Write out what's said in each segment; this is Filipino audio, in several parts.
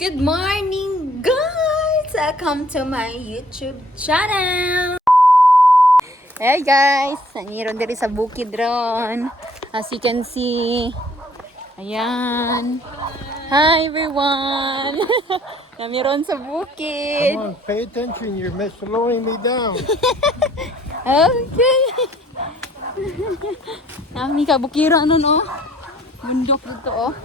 Good morning, guys! Welcome to my YouTube channel! Hey guys! Naniron diri sa bukid ron. As you can see. Ayan. Hi everyone! Namiron sa bukid. Come on, pay attention. You're slowing me down. Okay. Nami kabukira ano no? Bundok dito oh.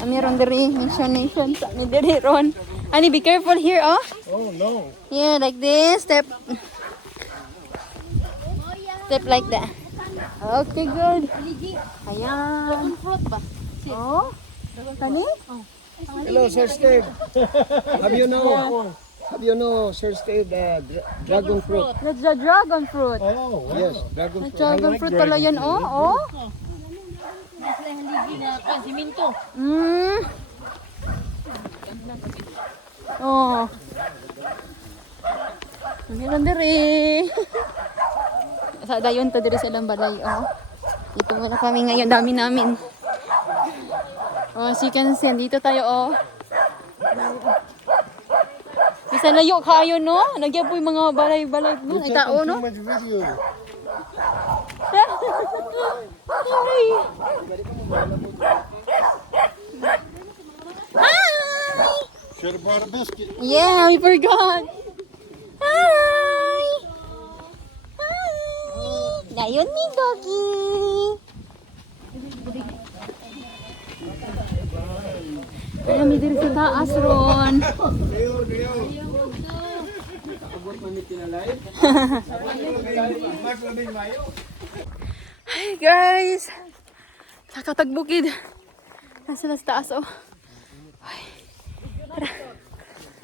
Namiron diri. Nation sa mi diri ron. Ani, be careful here oh. Oh, no. Yeah, like this. Step like that. Okay, good. Ayan. Oh. Tani? Hello, Sir Steve. Have you know, Sir Steve, dragon fruit? That's the dragon fruit. Oh, wow. Yes, dragon The fruit. dragon fruit pala yan oh. Oh. Mm. Oh. Meron diri. Sa dayon to diri sa ilang balay oh. Dito muna kami ngayon, dami namin. Oh, as you can see, dito tayo oh. Bisa layo kayo no? Nagyan po yung mga balay-balay no? Ay You're tao taking no? too much video. Hi! Hi! Should have brought a biscuit. Yeah, we forgot. Hi! Hi! Dayon ni Doggy. Kaya may diri sa taas ron. Hi guys! Nakatagbukid. Nasa sa taas oh. Ay. Tara.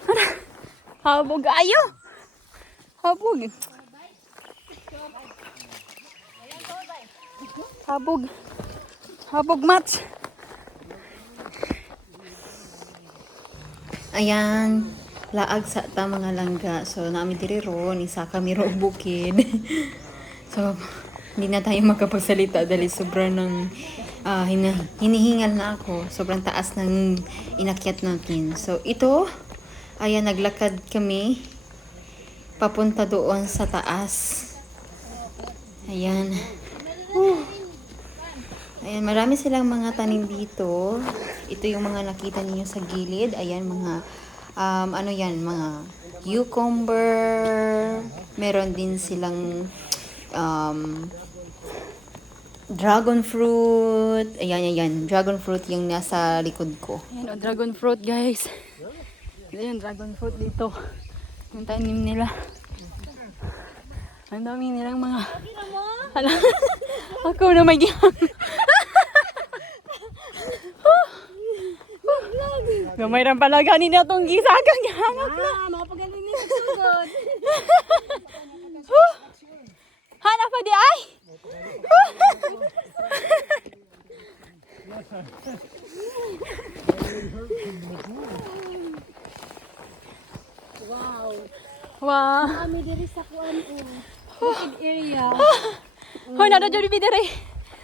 Tara. Habog ayo. Habog. Habog. Habog match. Ayan. Laag sa ta mga langga. So namin diri ron. Isa kami ro bukid. So hindi na tayo makapagsalita dahil sobrang ng hinihingal na ako. Sobrang taas ng inakyat natin. So ito, ayan, naglakad kami papunta doon sa taas. Ayan. Ayan, marami silang mga tanim dito. Ito yung mga nakita niyo sa gilid. Ayan, mga ano yan, mga cucumber. Meron din silang dragon fruit. Ayan. Dragon fruit yung nasa likod ko. Ayan, dragon fruit, guys. Ayan, dragon fruit dito. Yung tanim nila. Ang dami nilang mga... Hala. Ako na may gihang. Gamay rin pala ganin na itong gisagang gihangap na. Mapagaling niya nagsugod. Hanap pa di ay? Wow. Wow. Kami diri sa kuan bukid area. Hoy, nada dyan bidere.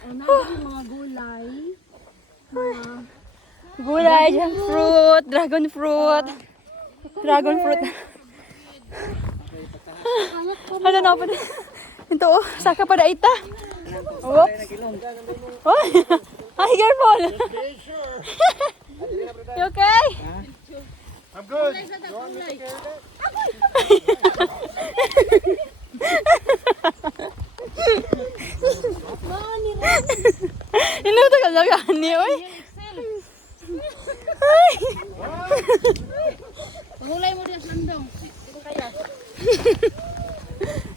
Nandito mga gulay. Gulay, dyan fruit, dragon fruit. Dragon fruit. Ano na pa din? Ito oh, saka pa da ita. Oops. Oh, ay, careful. You okay? I'm good. Inuto ka lang ani, oy. Ay. Gulay mo diyan sandong. Ito kaya.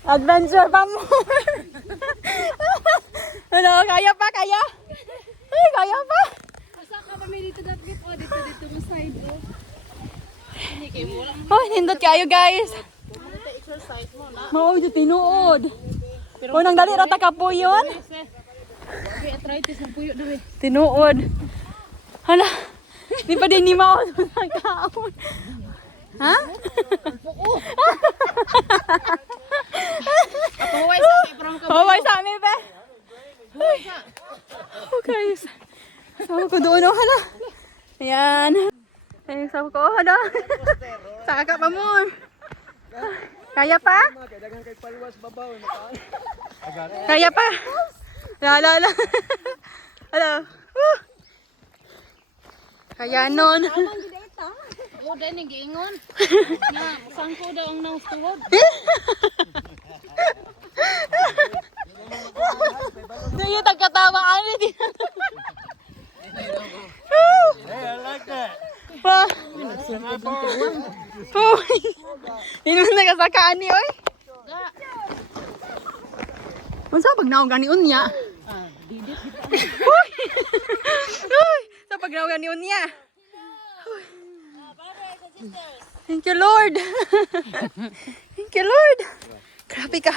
Adventure pa mo. Ano, kaya pa, kaya? Ay, kaya pa. Asa ka pa may dito dapat dito mo side oh. Hindi kay mo lang. Oh, hindot kayo, guys. Exercise mo na. Mao di tinuod. O nang dali rata ka po yun. Okay, arthritis ng puyo daw eh. Tinuod. Hala. Di pa din ni mao ng kaon. Ha? Kapuway sa akin parang ka. Haway sa amin, pe. Oh, guys. Sama ko doon, oh, hala. Ayan. Ay, sabi ko, oh, ano? Saka ka pa mo. Kaya pa? Kaya pa? Lala. Hello. Woo. Kaya nun. O, dahil nag-iingon. Na, sangko daw ang naustuwod. Sige, tagkatamaan. Hey, I like that. Pa. Uy. Hindi naman nakasakaan ni, oy. Masa pag naogan ni Unya? Uy. Uy. Sa pag naogan ni Unya? Thank you, Lord. Thank you, Lord. Grabe ka.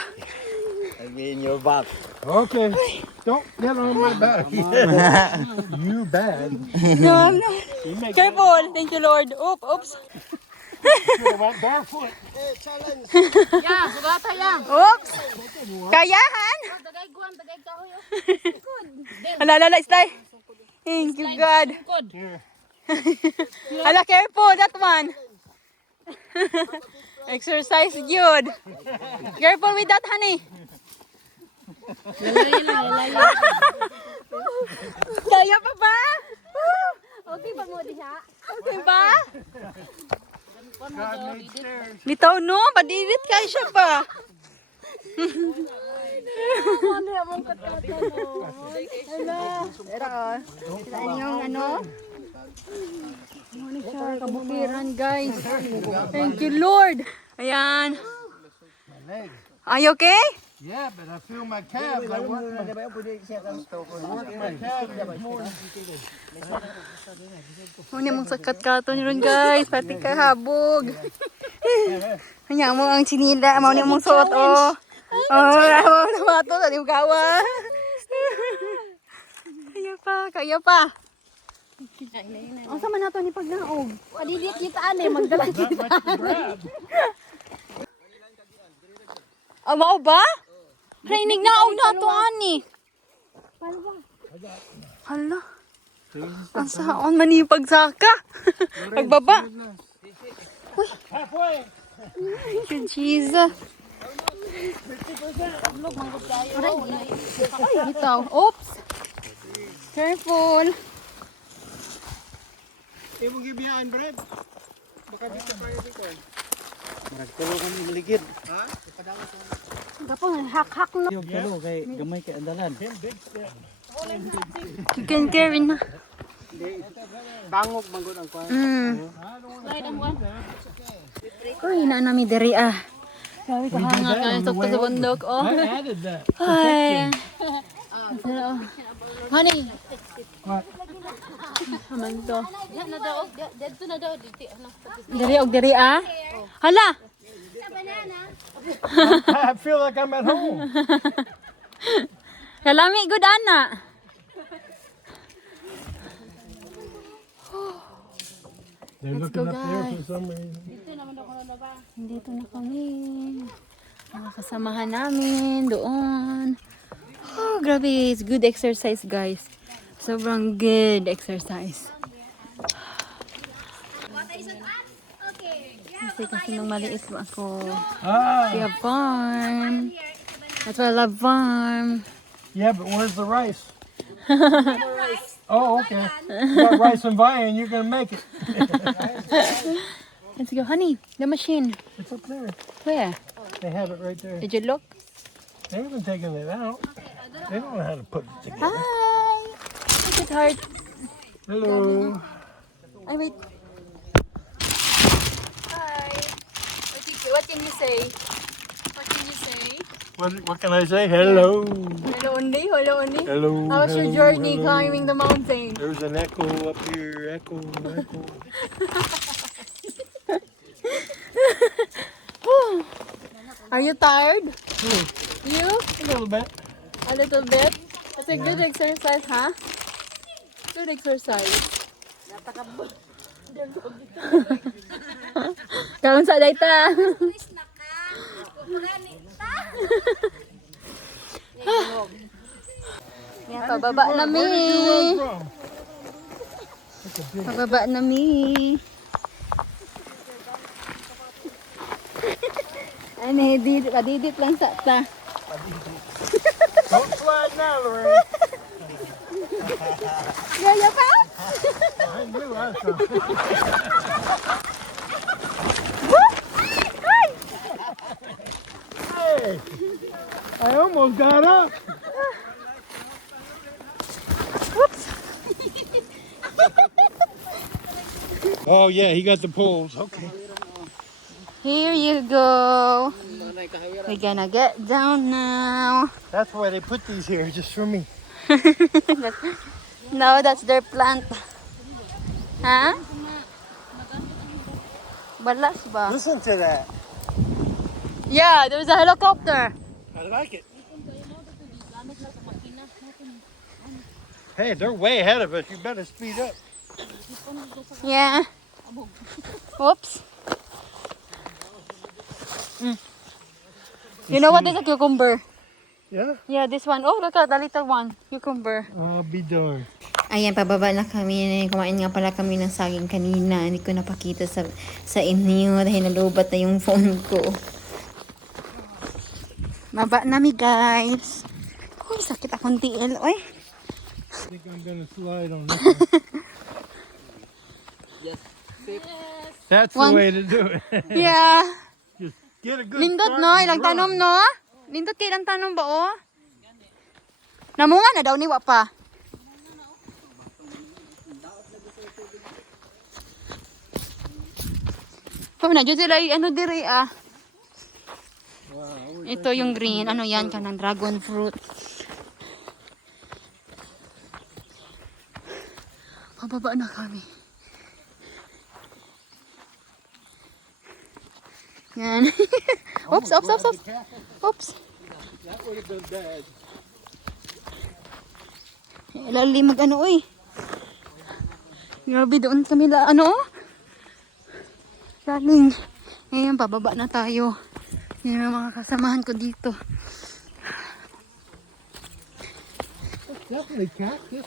I mean your back. Okay. Don't get on my back. You bad. No, I'm not. Careful. Thank you, Lord. Oops. Should have went barefoot. Ya, sugata yan. Oops. Kayahan. Tagay guwan, tagay kahoy. Alala, Slay. Thank you, God. Kod. Hala, careful, that one. Exercise good. Careful with that, honey. Kaya pa ba? Okay pa mo diha? Okay ba? God made stairs. Bitaw no, padidit kayo siya pa. Ano yung katkatano? Hello. Pero, sila yung ano? Ano siya, kabukiran guys. Thank you, Lord. Ayan. Are you okay? Yeah, but I feel my calves. I work my calves more. Muna mong sakat kato niyo ron guys. Pati ka habog. Kanya mo ang chinila. Muna mong suot oh. Oh, mo na mato sa gawa. Kaya pa. Ang sama na to ni pagnaog. Padidit kita ane, magdala kita. Mao ba? Rainig naog na to ani. Hala. Ang saon man ni pagsaka. Pagbaba. Halfway. Thank you, Jesus. Bitaw. Oops. Careful. Hey, we'll give behind, Brad. Baka dito pa yung ko. Magtulo kami ligid. Gapong hak-hak na. Yung tulo kay gamay kay andalan. You can carry na. Bangog manggod ang kwan. Slide ang one. Uy, naanami diri ah. Grabe ka hanga ka. Tok sa bundok. Oh. I added that. Ay. Honey. Aman to. Diyan na daw, dito na daw dito ano. Diri og diri ah. Hala. I feel like I'm at home. Kalami gud ana. They're Let's looking go, up there for guys. some reason. Dito na kami. Mga kasamahan namin doon. Oh, grabe. It's good exercise, guys. Sobrang good exercise. Kasi nung maliit pa ako. Ah, We have farm. That's why I love farm. yeah, but where's the rice? Oh, okay. You got rice and vine, you're gonna make it. Let's go, honey. The machine. It's up there. Where? They have it right there. Did you look? They haven't taken it out. They don't know how to put it together. Hi. Look at heart. Hello. I wait. Hi. What can you say? What can you say? What can I say? Hello. Hello, Undi. Hello, Undi. Hello. How was your hello, journey hello. climbing the mountain? There's an echo up here. Echo, echo. Are you tired? You? A little bit. A little bit? It's a good exercise, huh? Good exercise. Karon sa data. Yan, pababa na mi. From? Pababa na mi. Ano, kadidit lang sa ta. Don't slide now, Lorraine. Gaya pa? I knew I saw. Hey, I almost got up. Oh yeah, he got the poles. Okay. Here you go. We're gonna get down now. That's why they put these here, just for me. No, that's their plant. Huh? Balas ba? Listen to that. Yeah, there's a helicopter. I like it. Hey, they're way ahead of us. You better speed up. Yeah. Oops. You know what is a cucumber? Yeah? Yeah, this one. Oh, look at the little one. Cucumber. I'll be darned. Ayan, pababa na kami. Kumain nga pala kami ng saging kanina. Hindi ko napakita sa inyo dahil nalubat na yung phone ko. Baba nami, guys. Uy, sakit akong tiil. Uy. I think I'm gonna slide on this one. That's the One. way to do it. Yeah. Just get a good Lindot, start no? and Ilang run. tanom, no? Lindot kayo ilang tanom ba, oh? Namunga na daw ni wa pa. Oh, na dyan sila ano dire ah. Ito yung green. Ano yan? Kanang dragon fruit. Pababa na kami. Yan. Oops, oops, oops, oops. Oops. That would have been bad. Lali mag ano, uy. Grabe doon kami ano, oh. Laling. Ngayon, pababa na tayo. Yan ang mga kasamahan ko dito. It's definitely cactus.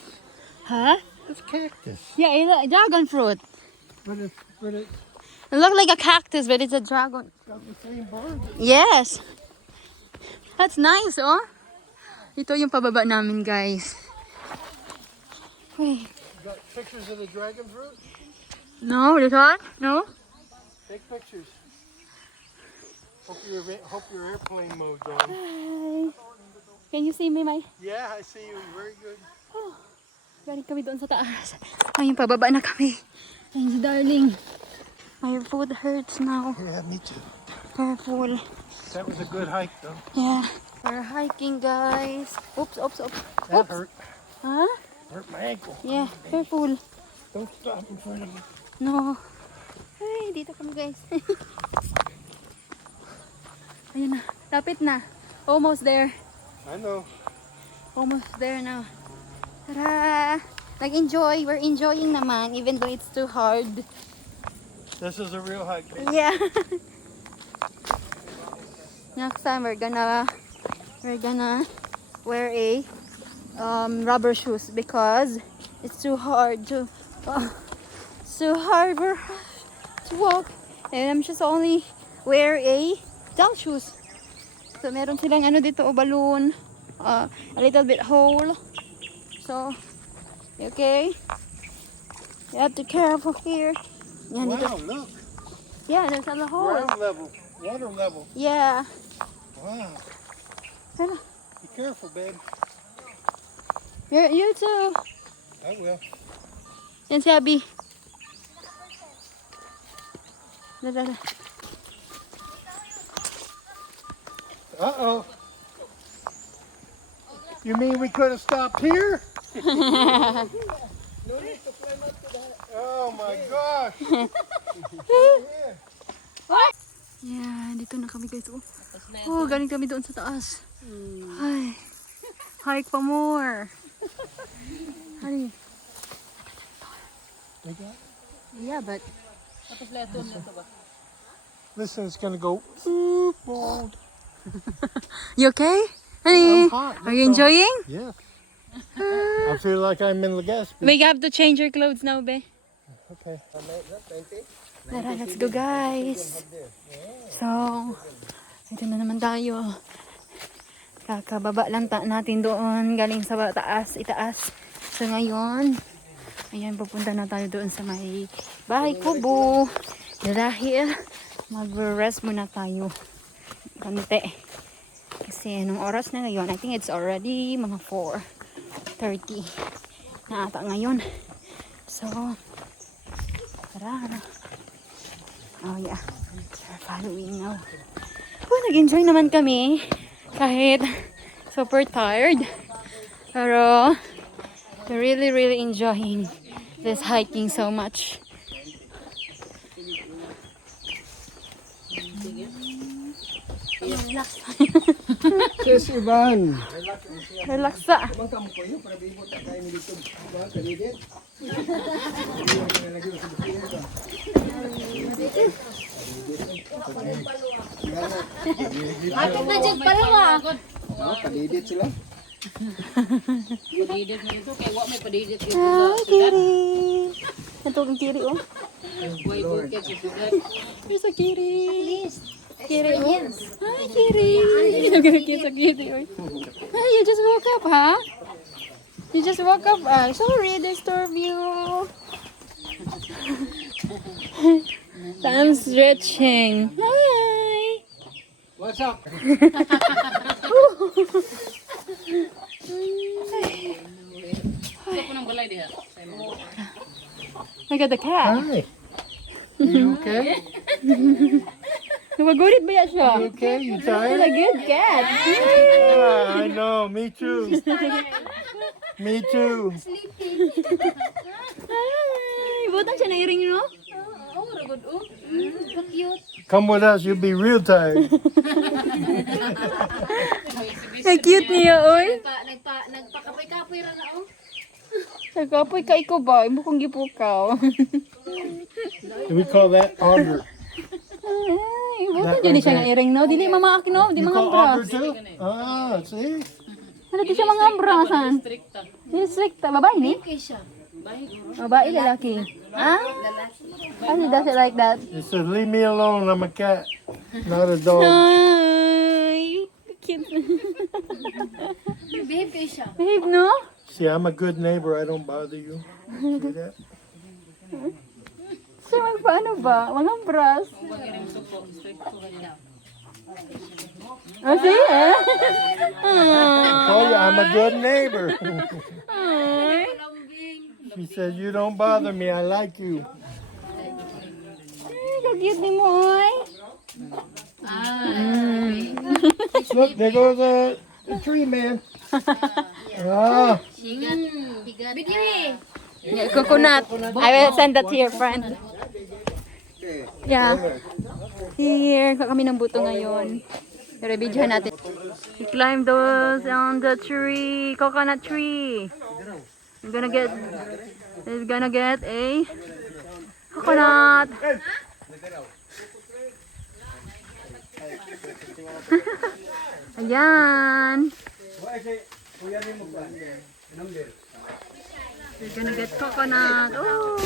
Ha? It's cactus. Yeah, it's dragon fruit. But it's It looks like a cactus, but it's a dragon. got the same bird. Yes. That's nice, oh. Ito yung pababa namin, guys. Uy. You got pictures of the dragon fruit? No, this one? No? Take pictures. Hope your airplane mode's on. Hi. Can you see me, May? Yeah, I see you. Very good. Galing kami doon sa taas. Ngayon, pababa na kami. Ayun si Darling. My foot hurts now. Yeah, me too. Careful. That was a good hike, though. Yeah. We're hiking, guys. Oops, oops, oops. That hurt. Huh? Hurt my ankle. Yeah, careful. Don't stop in front of me. No. Ay, dito kami, guys. Ayun na. Lapit na. Almost there. I know. Almost there now. Tara! Nag-enjoy. We're enjoying naman, even though it's too hard. This is a real hike. Baby. Yeah. Next time we're gonna wear a rubber shoes because it's too hard to to walk. And I'm just only wear a down shoes. So meron silang ano dito, o balloon, a little bit hole. So okay. You have to be careful here. Yan, dito. Wow, look. Yeah, there's a hole. Ground level. Water level. Yeah. Wow. Ano? Be careful, babe. You too. I will. Yan si Abby. Dala. Uh-oh. You mean we could have stopped here? Oh my gosh. Yeah, dito na kami guys. Oh, galing kami doon sa taas. Ay. Hike pa more. Honey. Yeah, but Listen, it's gonna go. Bald. you okay? Honey, I'm hot. are you enjoying? Yeah. I feel like I'm in Legazpi. We have to change your clothes now, be. Okay. Tara, let's go guys. So, Ito na naman tayo. Kakababa lang natin doon. Galing sa itaas. So ngayon, ayan, pupunta na tayo doon sa may bahay kubo. Dahil mag-rest muna tayo. Konti. Kasi anong oras na ngayon? I think it's already mga 4:30 na ata ngayon. So, tara. Oh yeah. We're following now. Oh, nag-enjoy naman kami. Kahit super tired. Pero, we're really enjoying this hiking so much. Relax. Sis Ivan. Relax sa. Bakit na dyan pala wa? Kadidit sila. Padidit mo ito, kaya wa may padidit yun. Ah, kiri. Ito ang kiri, oh. Buhay bukit sa sugat. There's a kiri. Kiri, oh. Hi, kiri. Nagkakita sa kiri, oh. Hey, you just woke up, huh? You just woke up. Sorry, disturb you. I'm stretching. Hi. What's up? Ito po ng balay diha. Look at the cat. Hi. You okay? Nagwagulit ba yan siya? You okay? You It's a tired? good cat. Yeah, I know. Me too. Me too. Hi. Butang siya na iring, no? Oh, ragod oh. So cute. Come with us. You'll be real tired. Ang cute niya, oy. Nagpakapoy-kapoy ra na oh. Nagkapoy ka ikaw ba? Imo kong gipukaw. We call that auger. Ay, butang dyan siya na iring, no? Dili mamaak, no? Di You mga call auger ambras. too? Ah, see? Ano di siya mga ambrasan? Strikta. Dili stricta. Babae ni? Okay siya. Bahay guro. Babae, lalaki. Ah? How does it like that? It says, leave me alone. I'm a cat, not a dog. Ay, cute. Behave kayo siya. Babe, no? See, I'm a good neighbor. I don't bother you. See that? Siya magpaano ba? Mga ambras. Oh, see? Eh? I told you, I'm a good neighbor. Ay. She says, you don't bother me. I like you. Ay, kag-cute ni mo, oy. Look, there goes the tree man. Ah, Bigyan Yeah, coconut. I will send that to your friend. Yeah. Here, kami ng buto ngayon. Pero videohan natin. We climb those on the tree, coconut tree. We're gonna get a coconut. Ayan. We're gonna get coconut. Oh.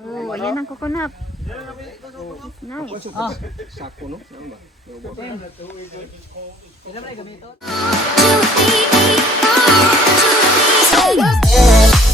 Oh, ayan ang coconut. Nice. sako, no? Say